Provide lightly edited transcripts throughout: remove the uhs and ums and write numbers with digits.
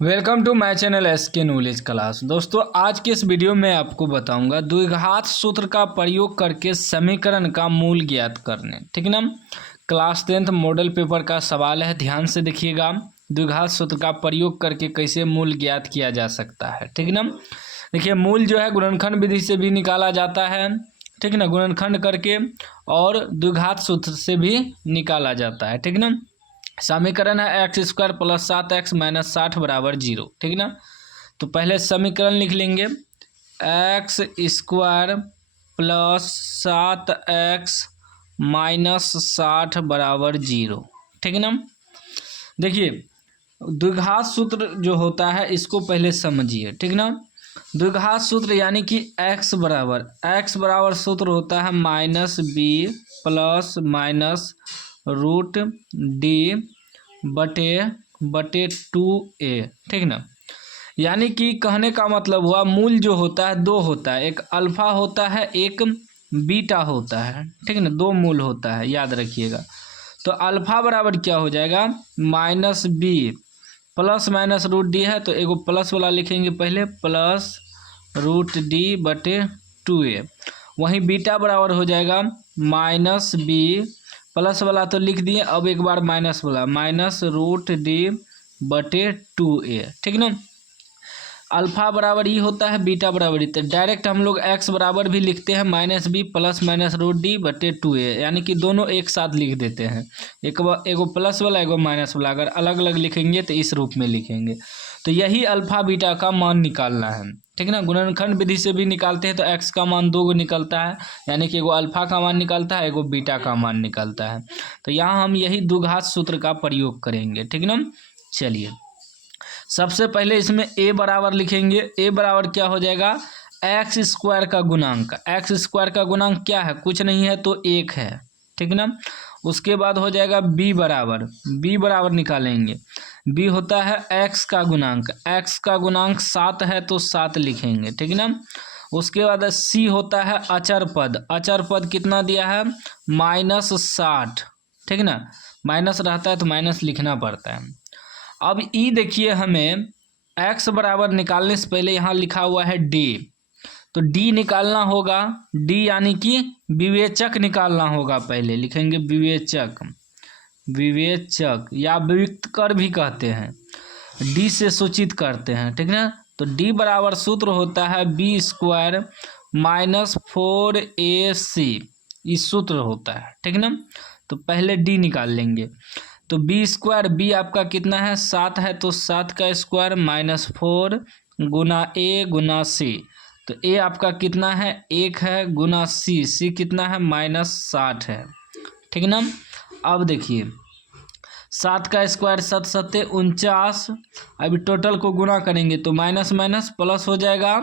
Welcome to my channel SK knowledge class. दोस्तों आज के इस वीडियो में आपको बताऊंगा द्विघात सूत्र का प्रयोग करके समीकरण का मूल ज्ञात करने। ठीक ना, क्लास 10th मॉडल पेपर का सवाल है, ध्यान से देखिएगा। द्विघात सूत्र का प्रयोग करके कैसे मूल ज्ञात किया जा सकता है। ठीक ना, देखिए मूल जो है गुणनखंड विधि से भी निकाला जाता है। ठीक ना, गुणनखंड करके और द्विघात सूत्र से भी निकाला जाता है। ठीक ना, समीकरण है x square plus 7x minus 60 बराबर 0। ठीक ना, तो पहले समीकरण लिख लेंगे x square plus 7x minus 60 बराबर 0। ठीक ना, देखिए द्विघात सूत्र जो होता है इसको पहले समझिए। ठीक ना, द्विघात सूत्र यानी कि x बराबर सूत्र होता है minus B plus minus root D बटे बटे 2a। ठीक ना, यानी कि कहने का मतलब हुआ मूल जो होता है दो होता है, एक अल्फा होता है एक बीटा होता है। ठीक ना, दो मूल होता है, याद रखिएगा। तो अल्फा बराबर क्या हो जाएगा minus B plus minus root D है तो एगो प्लस वाला लिखेंगे पहले, प्लस रूट डी बटे 2a। वहीं बीटा बराबर हो जाएगा माइनस बी प्लस वाला तो लिख दिए, अब एक बार माइनस वाला माइनस रूट डी बटे 2a। ठीक ना, अल्फा बराबर ही होता है बीटा बराबर ही, तो डायरेक्ट हम लोग एक्स बराबर भी लिखते हैं minus B plus minus root D बटे 2a, यानी कि दोनों एक साथ लिख देते हैं। एगो प्लस वाला एगो माइनस वाला, अगर अलग अलग लिखेंगे तो इस रूप में लिखेंगे। तो यही अल्फा बीटा का मान निकालना है। ठीक ना, गुणनखंड विधि से भी निकालते हैं तो एक्स का मान दो निकलता है, यानी कि एगो अल्फा का मान निकलता है एगो बीटा का मान निकलता है। तो यहाँ हम यही द्विघात सूत्र का प्रयोग करेंगे। ठीक ना, चलिए सबसे पहले इसमें a बराबर लिखेंगे। a बराबर क्या हो जाएगा एक्स स्क्वायर का गुणांक। एक्स स्क्वायर का गुणांक क्या है, कुछ नहीं है तो 1 है। ठीक ना, उसके बाद हो जाएगा b बराबर निकालेंगे। b होता है x का गुणांक। x का गुणांक 7 है तो 7 लिखेंगे। ठीक ना, उसके बाद c होता है अचर पद कितना दिया है -60। ठीक ना, माइनस रहता है तो माइनस लिखना पड़ता है। अब ई देखिए, हमें x बराबर निकालने से पहले यहाँ लिखा हुआ है d, तो d निकालना होगा। d यानी कि विवेचक निकालना होगा। पहले लिखेंगे विवेचक या विविक्तकर भी कहते हैं, d से सूचित करते हैं। ठीक ना, तो d बराबर सूत्र होता है बी स्क्वायर माइनस 4ac, इस सूत्र होता है। ठीक ना, तो पहले d निकाल लेंगे। तो बी स्क्वायर, बी आपका कितना है 7 है तो 7 का स्क्वायर माइनस 4 गुना ए गुना सी, तो ए आपका कितना है 1 है गुना सी कितना है -60 है। ठीक ना, अब देखिए 7 का स्क्वायर 7 सत्ते 49। अभी टोटल को गुना करेंगे तो माइनस माइनस प्लस हो जाएगा,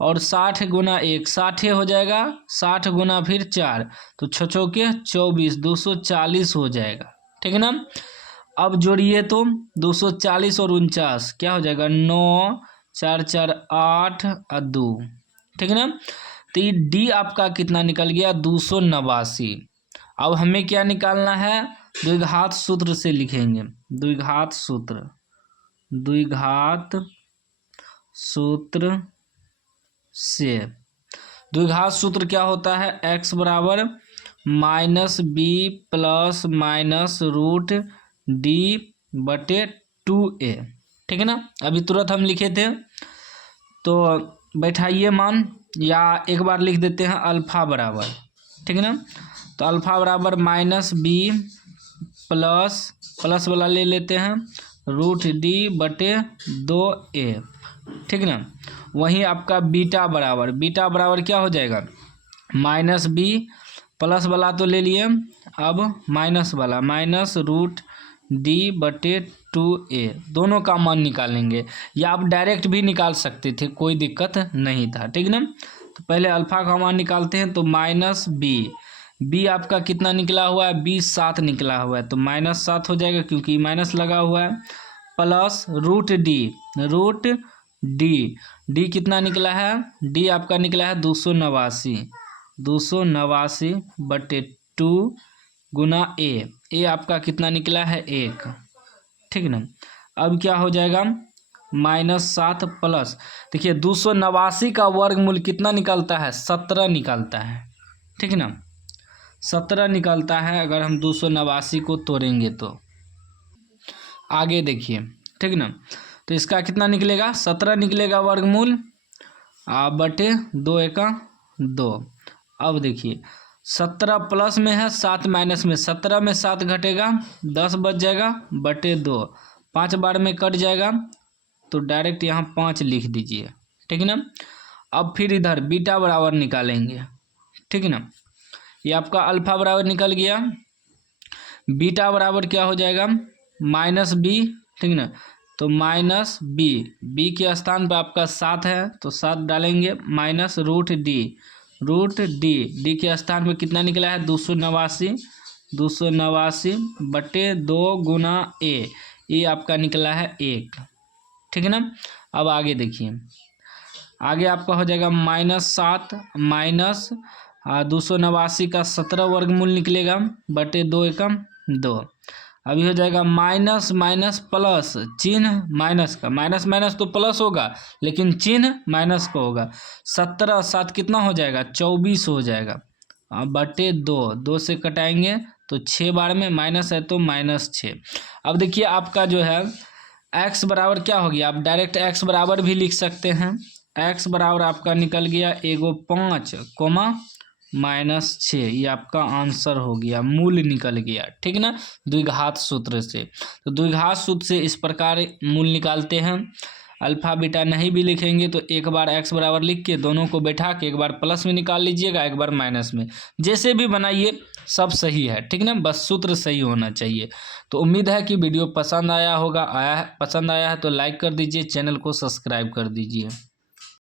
और 60 गुना 1 60 हो जाएगा, 60 गुना फिर 4 तो 6 के 24 240 हो जाएगा। ठीक है ना, अब जोड़िए तो 240 और 49 क्या हो जाएगा 9 4 4 8 और 2। ठीक है ना, तो ये डी आपका कितना निकल गया 289। अब हमें क्या निकालना है, द्विघात सूत्र से लिखेंगे। द्विघात सूत्र से द्विघात सूत्र क्या होता है एक्स बराबर minus B plus minus root D बटे 2a। ठीक है ना, अभी तुरंत हम लिखे थे तो बैठाइए मान, या एक बार लिख देते हैं अल्फा बराबर। ठीक है ना, तो अल्फा बराबर माइनस बी प्लस वाला ले लेते हैं रूट डी बटे 2a। ठीक ना, वहीं आपका बीटा बराबर क्या हो जाएगा माइनस बी प्लस वाला तो ले लिए, अब माइनस वाला माइनस रूट डी बटे 2a, दोनों का मान निकालेंगे, या आप डायरेक्ट भी निकाल सकते थे, कोई दिक्कत नहीं था। ठीक ना, तो पहले अल्फा का मान निकालते हैं तो माइनस बी आपका कितना निकला हुआ है 7 निकला हुआ है तो -7 हो जाएगा क्योंकि माइनस लगा हुआ है, प्लस रूट डी कितना निकला है, डी आपका निकला है 289 बटे 2 गुना ए आपका कितना निकला है 1। ठीक ना, अब क्या हो जाएगा -7 प्लस, देखिए 289 का वर्गमूल कितना निकलता है, 17 निकलता है, ठीक है ना, 17 निकलता है अगर हम 289 को तोड़ेंगे तो। आगे देखिए, ठीक ना, तो इसका कितना निकलेगा, 17 निकलेगा वर्गमूल बटे 2 एका 2। अब देखिए 17 प्लस में है, 7 माइनस में, 17 में 7 घटेगा 10 बच जाएगा बटे 2, 5 बार में कट जाएगा तो डायरेक्ट यहाँ 5 लिख दीजिए, ठीक है ना। अब फिर इधर बीटा बराबर निकालेंगे, ठीक है ना, ये आपका अल्फा बराबर निकल गया, बीटा बराबर क्या हो जाएगा -b, ठीक ना, तो -b के स्थान पर आपका 7 है तो 7 डालेंगे, माइनस √d के स्थान पर कितना निकला है 289 बटे 2 गुना a, ये आपका निकला है 1, ठीक है ना। अब आगे देखिए, आगे आपका हो जाएगा -7 माइनस 289 का 17 वर्गमूल निकलेगा बटे 2 एकम 2। अभी हो जाएगा माइनस माइनस प्लस, चिन्ह माइनस का, माइनस माइनस तो प्लस होगा लेकिन चिन्ह माइनस का होगा, 17 7 कितना हो जाएगा 24 हो जाएगा बटे 2 से कटाएंगे तो 6 बार में माइनस है तो -6। अब देखिए आपका जो है x बराबर क्या हो गया, आप डायरेक्ट x बराबर भी लिख सकते हैं, x बराबर आपका निकल गया 5 -6, ये आपका आंसर हो गया, मूल निकल गया, ठीक ना, द्विघात सूत्र से। तो द्विघात सूत्र से इस प्रकार मूल निकालते हैं, अल्फा बीटा नहीं भी लिखेंगे तो एक बार x बराबर लिख के दोनों को बैठा के एक बार प्लस में निकाल लीजिएगा, एक बार माइनस में, जैसे भी बनाइए सब सही है, ठीक ना, बस सूत्र सही होना चाहिए। तो उम्मीद है कि वीडियो पसंद आया होगा, पसंद आया है तो लाइक कर दीजिए, चैनल को सब्सक्राइब कर दीजिए।